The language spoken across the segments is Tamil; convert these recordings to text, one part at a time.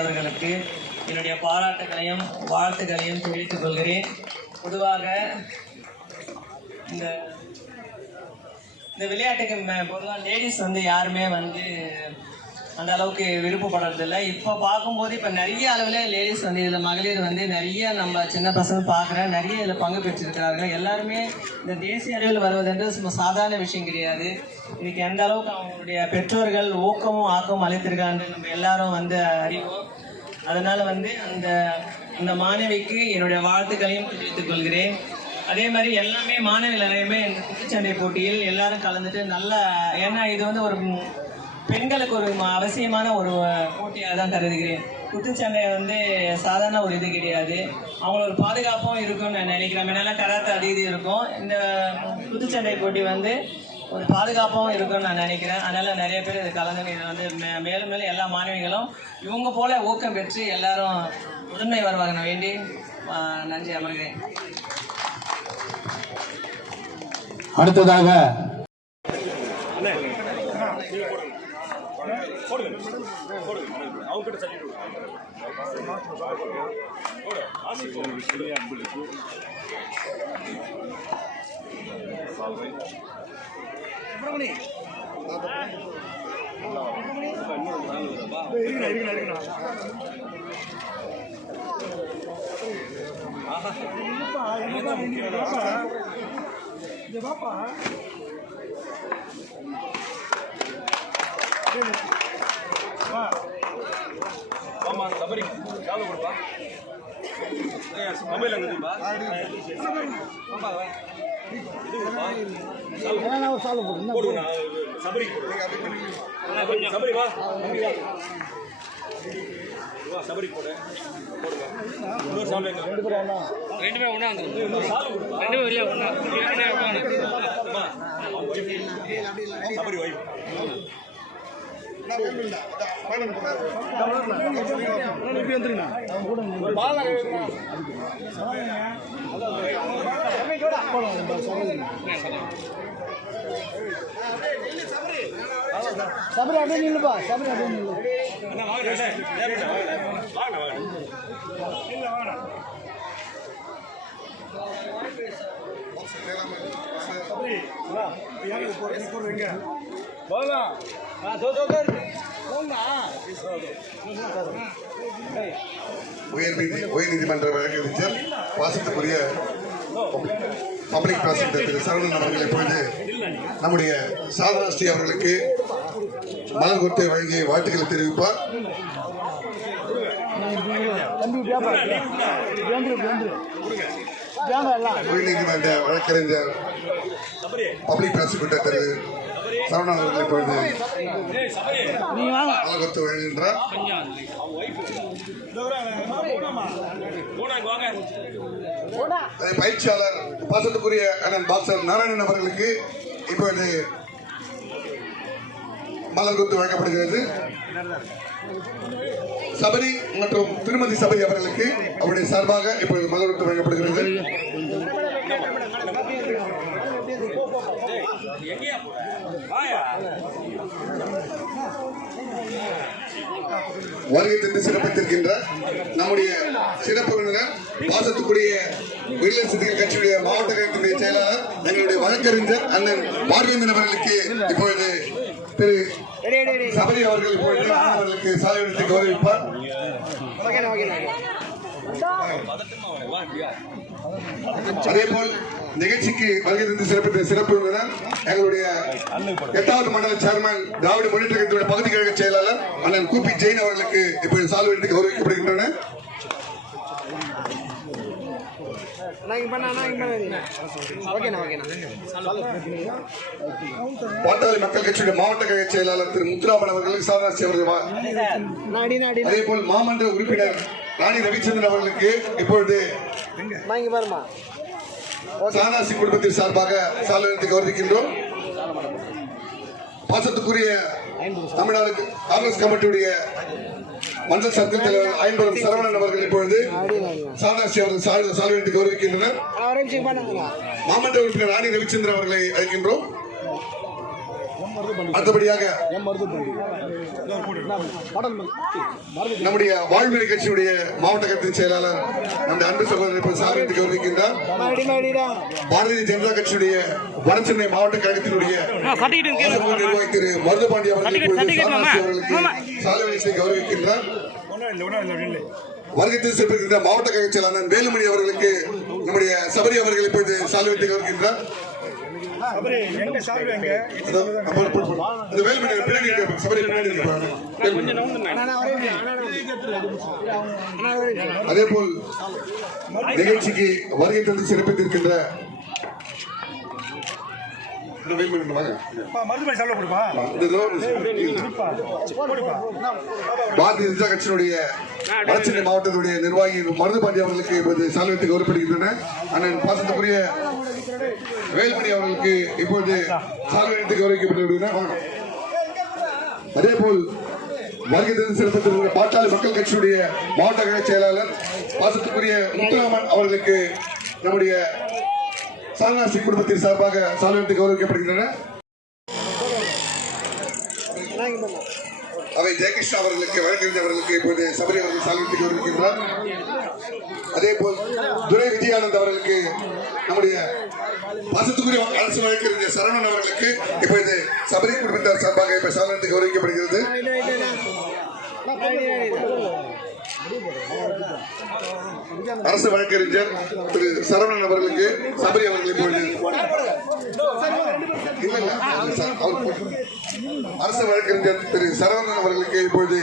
அவர்களுக்கு என்னுடைய பாராட்டுகளையும் வாழ்த்துக்களையும் தெரிவித்துக் கொள்கிறேன். பொதுவாக இந்த விளையாட்டுக்கு பொதுவாக லேடிஸ் யாருமே அந்த அளவுக்கு விருப்பப்படுறதில்லை. இப்போ பார்க்கும்போது இப்போ நிறைய அளவில் லேடிஸ் இதில் மகளிர் நிறைய நம்ம சின்ன பசங்க பார்க்குறேன், நிறைய இதில் பங்கு பெற்றிருக்கிறார்கள். எல்லாருமே இந்த தேசிய அளவில் வருவதென்று சாதாரண விஷயம் கிடையாது. இதுக்கு எந்த அளவுக்கு அவங்களுடைய பெற்றோர்கள் ஊக்கமும் ஆக்கமும் அளித்திருக்காங்க நம்ம எல்லாரும் அறிவோம். அதனால் அந்த மாணவிக்கு என்னுடைய வாழ்த்துக்களையும் தெரிவித்துக் கொள்கிறேன். அதே மாதிரி எல்லாமே மாணவிகள் எல்லாருமே இந்த குத்துச்சண்டை போட்டியில் எல்லாரும் கலந்துட்டு ஏன்னா இது ஒரு பெண்களுக்கு ஒரு அவசியமான ஒரு போட்டியாக தான் கருதுகிறேன். குத்துச்சண்டை சாதாரண ஒரு இது கிடையாது. அவங்கள ஒரு பாதுகாப்பும் இருக்கும்னு நான் நினைக்கிறேன். முன்னெல்லாம் கராத்தே அது இருக்கும். இந்த குத்துச்சண்டை போட்டி ஒரு பாதுகாப்பாகவும் இருக்கும்னு நான் நினைக்கிறேன். அதனால் நிறைய பேர் இது கலந்து இதை மேலும் மேலும் எல்லா மாணவிகளும் இவங்க போல ஊக்கம் பெற்று எல்லாரும் முதன்மை வருவாங்க. நான் வேண்டி நன்றி அமர்கிறேன். அடுத்ததாக சபரி கால கொடுப்பா மொபைல் அனுப்பா சபரி சபரி வா சபரி போடு இன்னொரு சாலை ரெண்டுமே ஒண்ணா ரெண்டுமே வெளியே ஒண்ணா சபரி வைப் சபரி அப்படியே நில்லுப்பா, சபரி அப்படியே நில்லு. உயர்நீதிமன்ற வழக்கறிஞர் பாசத்துக்குரிய பப்ளிக் ப்ராசிக்யூட்டர் திரு சரவணன் அவர்கள் இப்பொழுது நம்முடைய சாதனா ஸ்ரீ அவர்களுக்கு மலர் கொட்டை வழங்கி வாழ்த்துக்களை தெரிவிப்பார். உயர்நீதிமன்ற வழக்கறிஞர் பப்ளிக் ப்ராசிக்யூட்டர் திரு சரவணன் அவர்கள் இப்பொழுது மலர் கொத்து வழங்குகின்றார். பயிற்சியாளர் பாசத்துக்குரிய அண்ணன் பாக்சர் நாராயணன் அவர்களுக்கு இப்பொழுது மலர் கொத்து வழங்கப்படுகிறது. சபரி மற்றும் திருமதி சபரி அவர்களுக்கு அவருடைய சார்பாக இப்பொழுது மலர் கொத்து வழங்கப்படுகிறது. வருகை தந்து சிறப்பித்திருக்கின்ற நம்முடைய சிறப்பு விருந்தினர் பாசத்துக்குரிய விடுதலை சிறுத்தைகள் கட்சியுடைய மாவட்ட கழகத்தினுடைய செயலாளர் எங்களுடைய வழக்கறிஞர் அண்ணன் பார்வேந்தன் அவர்களுக்கு இப்பொழுது திரு சபரி அவர்கள் இப்பொழுது அவர்களுக்கு சாலை எடுத்து கௌரவிப்பார். அதேபோல் நிகழ்ச்சிக்கு வருகை தந்து சிறப்பித்த சிறப்பு விருந்தினர் எங்களுடைய 8வது மண்டல சேர்மன் திராவிட முன்னேற்ற கழகத்துடைய பகுதி கழக செயலாளர் அண்ணன் கூபி ஜெயின் அவர்களுக்கு இப்போது சால்வை எடுத்து கௌரவிக்கப்படுகின்றன. பாட்டாளி மக்கள் கட்சியுடைய மாவட்ட கழக செயலாளர் திரு முத்துராமன் அவர்களுக்கு சாதனாசி அவர்கள், அதே போல் மாமன்ற உறுப்பினர் ராணி ரவிச்சந்திரன் அவர்களுக்கு இப்பொழுது சாதனாசி குடும்பத்தின் சார்பாக சால்வை எடுத்து கௌரவிக்கின்றோம். பாசத்துக்குரிய தமிழ்நாடு காங்கிரஸ் கமிட்டியுடைய மண்டல சர்க்கிள் தலைவர் ஐம்பரம் சரவணன் அவர்கள் இப்பொழுது சாதனாசி அவர்கள் சால்வை எடுத்து கௌரவிக்கின்றனர். மாமன்ற உறுப்பினர் ராணி ரவிச்சந்திரன் அவர்களை அழைக்கின்றோம். அடுத்தபடியாக நம்முடைய வாழ்வியல் கட்சியுடைய மாவட்ட கட்சியின் செயலாளர் நம்முடைய அன்பு சகோதரர் சாமியத்துக்கு கௌரவிக்கின்றார். பாரதிய ஜனதா கட்சியுடைய வடசென்னை மாவட்ட கழகத்தினுடைய நிர்வாகி திரு மருதுபாண்டி அவர்களுக்கு சாலை வயசை கௌரவிக்கின்றார். வருகத்தில் சிறப்பிக்கின்ற மாவட்ட கழக செயலாளர் வேலுமணி அவர்களுக்கு நம்முடைய சபரி அவர்கள் இப்போது சாலை வைத்து கௌரவிக்கின்றார். அதே போல் நிகழ்ச்சிக்கு வருகை தந்து சிறப்பித்திருக்கின்ற பாரதிய ஜனதா கட்சியினுடைய வடசென்னை மாவட்டத்துடைய நிர்வாகி மருதுபாண்டி அவர்களுக்கு இப்போது சால்வத்தை கௌரவப்படுகின்றன. அண்ணன் பாசத்துக்குரிய வேல்மணி அவர்களுக்கு இப்போது சால்வத்தை கௌரவிக்கப்பட்டுள்ளன. அதே போல் வருகை தந்து சிறப்பித்திருக்கிற பாட்டாளி மக்கள் கட்சியுடைய மாவட்ட கழக செயலாளர் பாசத்துக்குரிய முத்துராமன் அவர்களுக்கு நம்முடைய சாரணாசி குடும்பத்தின் சார்பாக சால்வத்தை கௌரவிக்கப்படுகின்றன. அவை ஜெயகிருஷ்ணா அவர்களுக்கு வழக்கறிஞர்களுக்கு இப்போது சபரி அவர்கள் சால்வத்தை கௌரவிக்கின்றார். அதே போல் துரை விஜயானந்த் அவர்களுக்கு நம்முடைய பாசத்துக்குரிய அரசு வழக்கறிஞர் சரவணன் அவர்களுக்கு இப்போது சபரி குடும்பத்தார் சார்பாக இப்ப சால்வத்தை கௌரவிக்கப்படுகிறது. அரசு வழக்கறிஞர் திரு சரவணன் அவர்களுக்கு சபரி அவர்கள் இப்பொழுது அரசு வழக்கறிஞர் திரு சரவணன் அவர்களுக்கு இப்பொழுது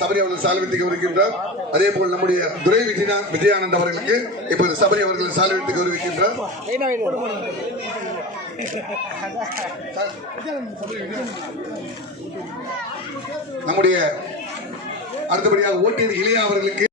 சபரி அவர்கள் சால்வத்தை கௌரவிக்கின்றார். அதே போல் நம்முடைய துரை விஜயானந்த் அவர்களுக்கு இப்போது சபரி அவர்கள் சால்வத்தை கௌரவிக்கின்றார். நம்முடைய அடுத்தபடியாக ஓட்டியர் இளையா அவர்களுக்கு